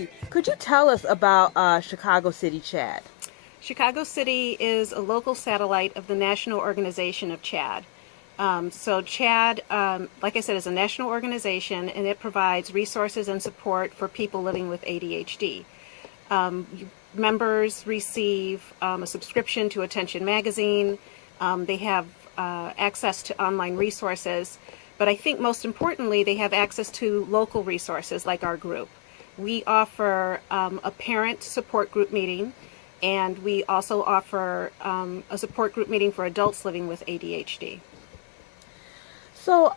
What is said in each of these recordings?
Maggie, could you tell us about Chicago City CHADD? Chicago City is a local satellite of the National Organization of CHADD. So CHADD, like I said, is a national organization, and it provides resources and support for people living with ADHD. Members receive a subscription to Attention Magazine. They have access to online resources, but I think most importantly, they have access to local resources like our group. We offer a parent support group meeting, and we also offer a support group meeting for adults living with ADHD. So,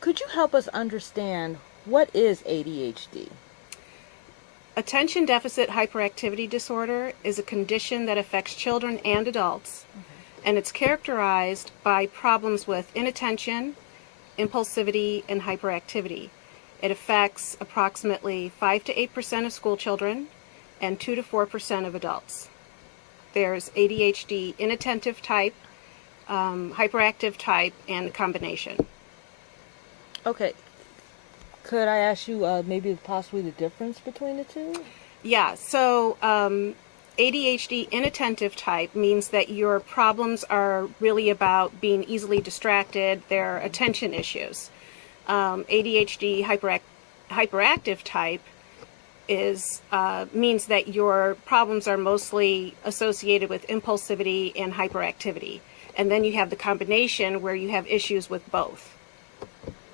could you help us understand what is ADHD? Attention Deficit Hyperactivity Disorder is a condition that affects children and adults, and it's characterized by problems with inattention, impulsivity, and hyperactivity. It affects approximately 5 to 8% of school children and 2 to 4% of adults. There's ADHD inattentive type, hyperactive type, and a combination. Okay. Could I ask you maybe possibly the difference between the two? Yeah, so ADHD inattentive type means that your problems are really about being easily distracted. They're attention issues. ADHD hyperactive type means that your problems are mostly associated with impulsivity and hyperactivity. And then you have the combination where you have issues with both.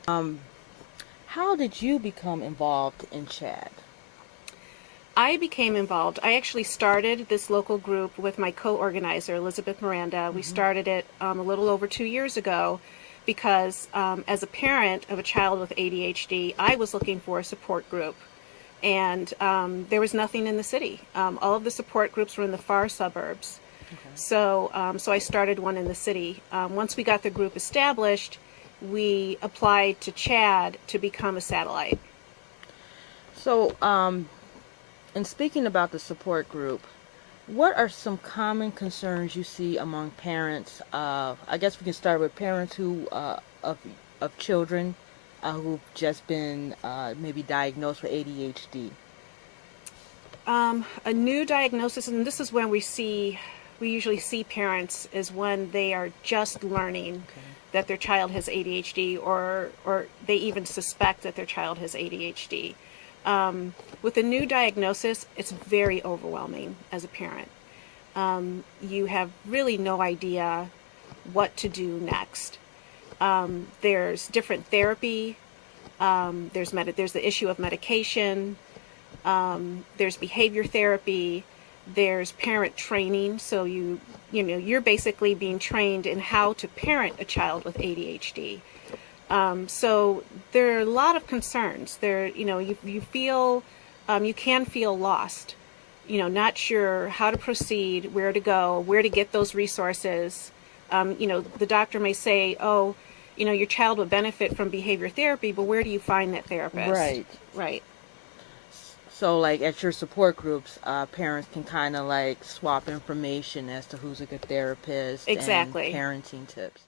How did you become involved in CHADD? I became involved. I actually started this local group with my co-organizer, Elizabeth Miranda. We started it a little over 2 years ago because as a parent of a child with ADHD, I was looking for a support group. And there was nothing in the city. All of the support groups were in the far suburbs. Okay. So I started one in the city. Once we got the group established, we applied to CHADD to become a satellite. So, in speaking about the support group, what are some common concerns you see among parents? I guess we can start with parents who of children who've just been maybe diagnosed with ADHD. A new diagnosis, and this is when we usually see parents, is when they are just learning that their child has ADHD, or they even suspect that their child has ADHD. With a new diagnosis, it's very overwhelming as a parent. You have really no idea what to do next. There's different therapy. There's the issue of medication. There's behavior therapy. There's parent training. So you're basically being trained in how to parent a child with ADHD. So there are a lot of concerns. You feel, you can feel lost, not sure how to proceed, where to go, where to get those resources. The doctor may say, oh, your child would benefit from behavior therapy, but where do you find that therapist? Right. Right. So, like at your support groups, parents can kind of like swap information as to who's a good therapist. Exactly. And parenting tips.